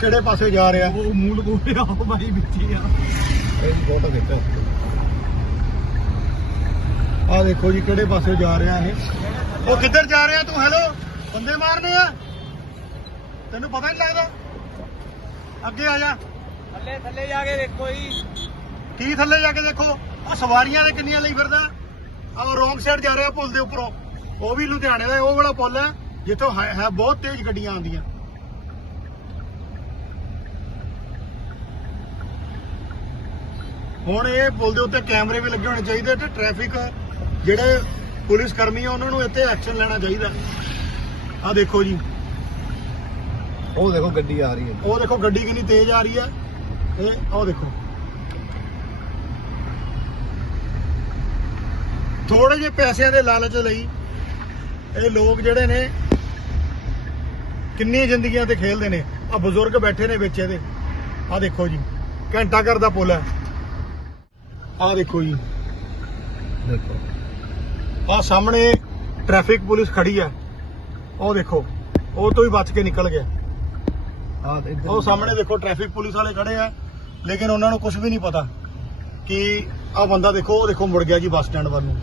ਕਿਹੜੇ ਪਾਸੇ ਜਾ ਰਿਹਾ? ਉਹ ਮੂਲ ਕੋਲੇ ਆ ਉਹ ਬਾਈ ਵਿੱਚੀ ਆ। ਇਹ ਫੋਟੋ ਦੇਖੋ ਆ ਦੇਖੋ ਜੀ ਕਿਹੜੇ ਪਾਸੇ ਜਾ ਰਿਹਾ ਇਹ? ਉਹ ਕਿੱਧਰ ਜਾ ਰਿਹਾ ਤੂੰ? ਹੈਲੋ ਬੰਦੇ ਮਾਰਨੇ ਆ। ਤੈਨੂੰ ਪਤਾ ਨਹੀਂ ਲੱਗਦਾ? ਅੱਗੇ ਆ ਜਾ। ਥੱਲੇ ਥੱਲੇ ਜਾ ਕੇ ਦੇਖੋ ਜੀ। ਕੀ ਥੱਲੇ ਜਾ ਕੇ ਦੇਖੋ? ਆ ਸਵਾਰੀਆਂ ਦੇ ਕਿੰਨੀਆਂ ਲਈ ਫਿਰਦਾ? ਆ ਰੋਂਗ ਸਾਈਡ ਜਾ ਰਿਹਾ ਪੁਲ ਦੇ ਉੱਪਰੋਂ। ਉਹ ਵੀ ਲੁਧਿਆਣੇ ਦਾ ਉਹ ਵਾਲਾ ਪੁਲ ਹੈ ਜਿੱਥੋਂ ਹੈ ਹੈ ਬਹੁਤ ਤੇਜ਼ ਗੱਡੀਆਂ ਆਉਂਦੀਆਂ। ਹੁਣ ਇਹ ਪੁਲ ਦੇ ਉੱਤੇ ਕੈਮਰੇ ਵੀ ਲੱਗੇ ਹੋਣੇ ਚਾਹੀਦੇ ਤੇ ਟ੍ਰੈਫਿਕ ਜਿਹੜੇ ਪੁਲਿਸ ਕਰਮੀ ਆ ਉਹਨਾਂ ਨੂੰ ਇੱਥੇ ਐਕਸ਼ਨ ਲੈਣਾ ਚਾਹੀਦਾ। ਆ ਦੇਖੋ ਜੀ। ਉਹ ਦੇਖੋ ਗੱਡੀ ਆ ਰਹੀ ਹੈ। ਉਹ ਦੇਖੋ ਗੱਡੀ ਕਿੰਨੀ ਤੇਜ਼ ਆ ਰਹੀ ਹੈ। ਇਹ ਉਹ ਦੇਖੋ। ਥੋੜੇ ਜਿਹੇ ਪੈਸਿਆਂ ਦੇ ਲਾਲਚ ਲਈ ਇਹ ਲੋਕ ਜਿਹੜੇ ਨੇ ਕਿੰਨੀਆਂ ਜ਼ਿੰਦਗੀਆਂ ਤੇ ਖੇਲਦੇ ਨੇ। ਆ ਬਜ਼ੁਰਗ ਬੈਠੇ ਨੇ ਵਿੱਚ ਇਹਦੇ। ਆ ਦੇਖੋ ਜੀ। ਘੰਟਾ ਘਰ ਦਾ ਪੁੱਲ ਹੈ। ਆ ਦੇਖੋ ਜੀ। ਦੇਖੋ। ਆ ਸਾਹਮਣੇ ਟ੍ਰੈਫਿਕ ਪੁਲਿਸ ਖੜੀ ਹੈ ਉਹ ਦੇਖੋ ਉਹ ਤੋਂ ਹੀ ਬਚ ਕੇ ਨਿਕਲ ਗਿਆ। ਆ ਉਹ ਸਾਹਮਣੇ ਦੇਖੋ ਟ੍ਰੈਫਿਕ ਪੁਲਿਸ ਵਾਲੇ ਖੜੇ ਆ ਲੇਕਿਨ ਉਹਨਾਂ ਨੂੰ ਕੁਝ ਵੀ ਨਹੀਂ ਪਤਾ ਕਿ ਆ ਬੰਦਾ ਦੇਖੋ ਉਹ ਦੇਖੋ ਮੁੜ ਗਿਆ ਜੀ ਬੱਸ ਸਟੈਂਡ ਵੱਲ ਨੂੰ।